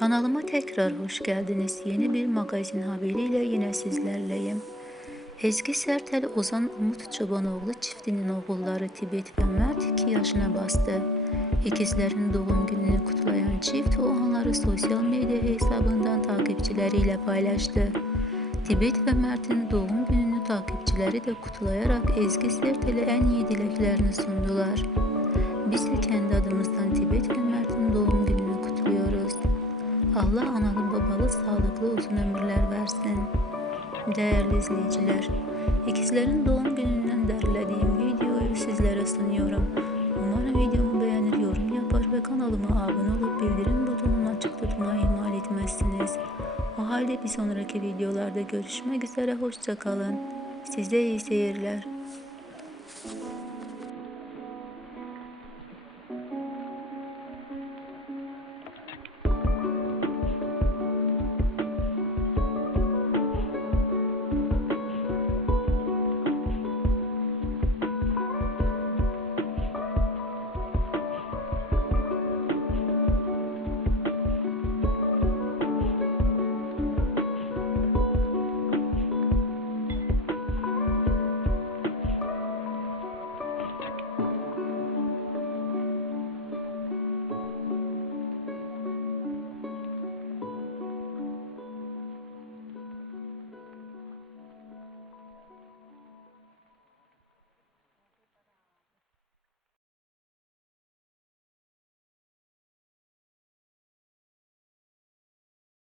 Kanalıma tekrar hoş geldiniz. Yeni bir magazin haberiyle yine sizlerleyim. Ezgi Sertel, Ozan Umut Çobanoğlu çiftinin oğulları Tibet ve Mert 2 yaşına bastı. İkizlerin doğum gününü kutlayan çift o anları sosyal medya hesabından takipçileriyle paylaştı. Tibet ve Mert'in doğum gününü takipçileri de kutlayarak Ezgi Sertel'e en iyi dileklerini sundular. Biz de kendi adımızdan Allah analı babalı sağlıklı uzun ömürler versin. Değerli izleyiciler, ikizlerin doğum gününden derlediğim videoyu sizlere sunuyorum. Umarım videomu beğenir, yorum yapar ve kanalıma abone olup bildirim butonunu açık tutmayı ihmal etmezsiniz. O halde bir sonraki videolarda görüşmek üzere, hoşça kalın. Size iyi seyirler.